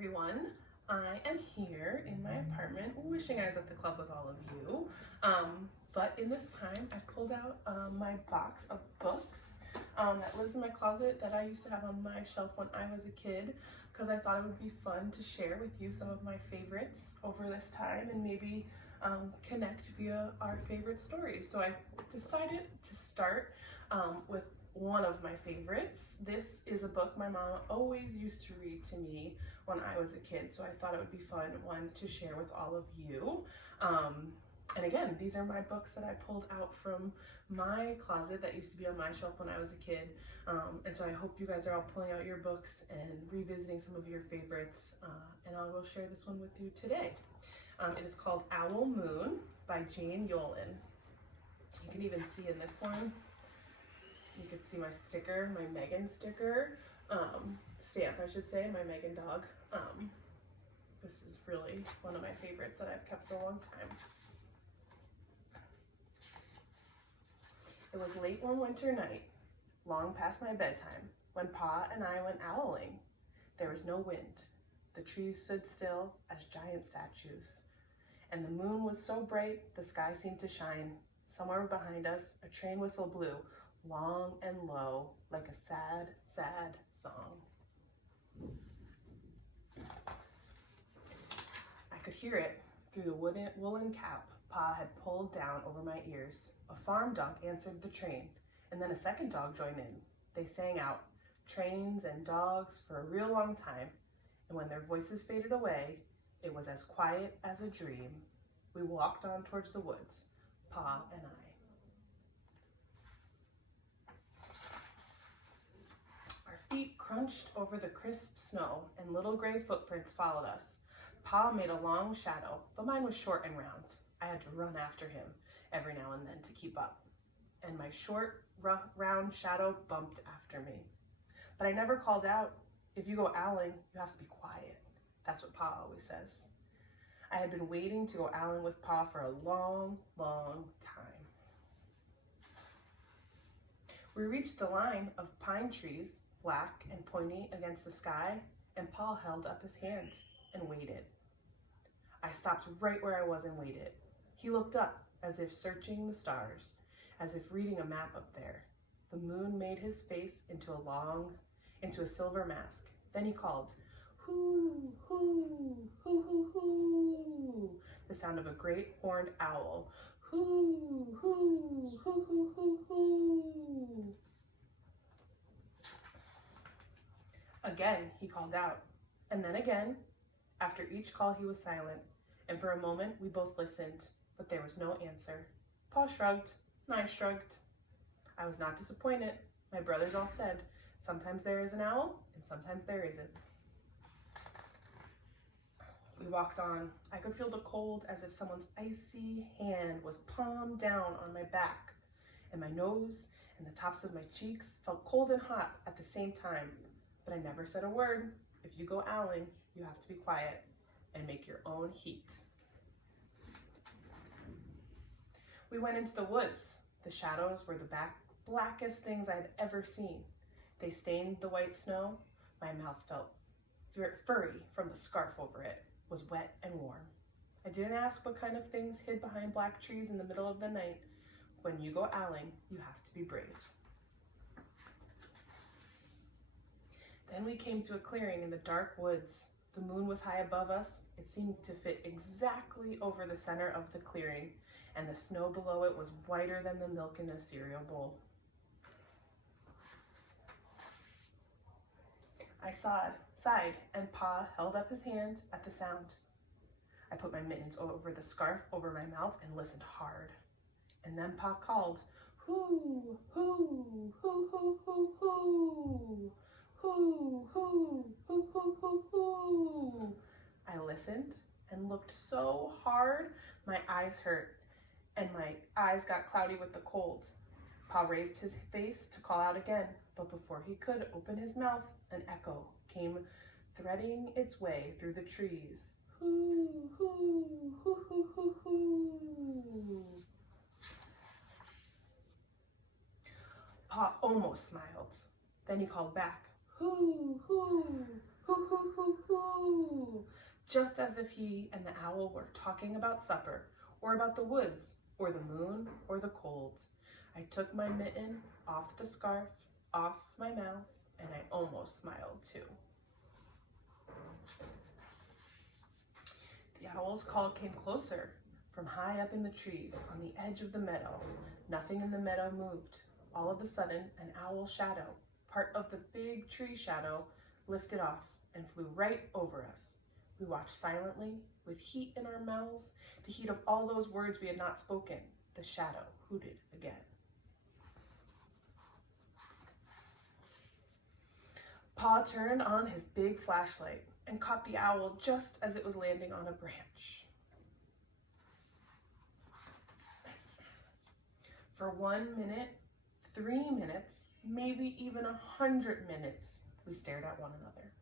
everyone. I am here in my apartment wishing I was at the club with all of you. But in this time, I pulled out my box of books that lives in my closet that I used to have on my shelf when I was a kid, because I thought it would be fun to share with you some of my favorites over this time and maybe connect via our favorite stories. So I decided to start with one of my favorites. This is a book my mom always used to read to me when I was a kid, so I thought it would be fun one to share with all of you. And again, these are my books that I pulled out from my closet that used to be on my shelf when I was a kid. And so I hope you guys are all pulling out your books and revisiting some of your favorites, and I will share this one with you today. It is called Owl Moon by Jane Yolen. You can even see in this one, you can see my sticker, my Megan sticker, stamp I should say, my Megan dog. This is really one of my favorites that I've kept for a long time. It was late one winter night, long past my bedtime, when Pa and I went owling. There was no wind. The trees stood still as giant statues, and the moon was so bright the sky seemed to shine. Somewhere behind us, a train whistle blew, long and low, like a sad, sad song. I could hear it through the woolen cap Pa had pulled down over my ears. A farm dog answered the train, and then a second dog joined in. They sang out, trains and dogs, for a real long time, and when their voices faded away, it was as quiet as a dream. We walked on towards the woods, Pa and I. Feet crunched over the crisp snow, and little gray footprints followed us. Pa made a long shadow, but mine was short and round. I had to run after him every now and then to keep up, and my short, round shadow bumped after me. But I never called out. If you go owling, you have to be quiet. That's what Pa always says. I had been waiting to go owling with Pa for a long, long time. We reached the line of pine trees, black and pointy against the sky, and Pa held up his hand and waited. I stopped right where I was and waited. He looked up as if searching the stars, as if reading a map up there. The moon made his face into a silver mask. Then he called, hoo, hoo, hoo, hoo, hoo, the sound of a great horned owl. Hoo, hoo, hoo, hoo, hoo, hoo. Again, he called out, and then again. After each call, he was silent, and for a moment, we both listened, but there was no answer. Pa shrugged, and I shrugged. I was not disappointed. My brothers all said, sometimes there is an owl, and sometimes there isn't. We walked on. I could feel the cold as if someone's icy hand was palmed down on my back, and my nose and the tops of my cheeks felt cold and hot at the same time. But I never said a word. If you go owling, you have to be quiet and make your own heat. We went into the woods. The shadows were the blackest things I had ever seen. They stained the white snow. My mouth felt furry from the scarf over it. It was wet and warm. I didn't ask what kind of things hid behind black trees in the middle of the night. When you go owling, you have to be brave. Then we came to a clearing in the dark woods. The moon was high above us. It seemed to fit exactly over the center of the clearing, and the snow below it was whiter than the milk in a cereal bowl. I sighed, and Pa held up his hand at the sound. I put my mittens over the scarf over my mouth and listened hard. And then Pa called, hoo, hoo, hoo, hoo, hoo, hoo. Hoo, hoo, hoo, hoo, hoo, hoo. I listened and looked so hard, my eyes hurt, and my eyes got cloudy with the cold. Pa raised his face to call out again, but before he could open his mouth, an echo came threading its way through the trees. Hoo, hoo, hoo, hoo, hoo, hoo. Pa almost smiled. Then he called back, hoo, hoo, hoo, hoo, hoo, hoo. just as if he and the owl were talking about supper, or about the woods, or the moon, or the cold. I took my mitten off the scarf, off my mouth, and I almost smiled too. The owl's call came closer, from high up in the trees on the edge of the meadow. Nothing in the meadow moved. All of a sudden, an owl shadow, part of the big tree shadow, lifted off and flew right over us. We watched silently, with heat in our mouths, the heat of all those words we had not spoken. The shadow hooted again. Pa turned on his big flashlight and caught the owl just as it was landing on a branch. For 1 minute, 3 minutes, maybe even 100 minutes, we stared at one another.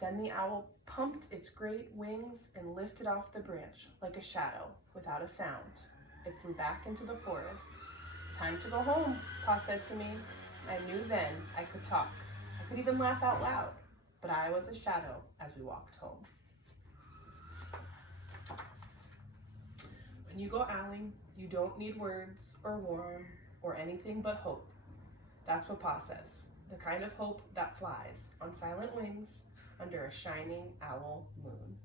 Then the owl pumped its great wings and lifted off the branch like a shadow without a sound. It flew back into the forest. Time to go home, Pa said to me. I knew then I could talk. I could even laugh out loud, but I was a shadow as we walked home. When you go owling, you don't need words or warm or anything but hope. That's what Pa says, the kind of hope that flies on silent wings under a shining owl moon.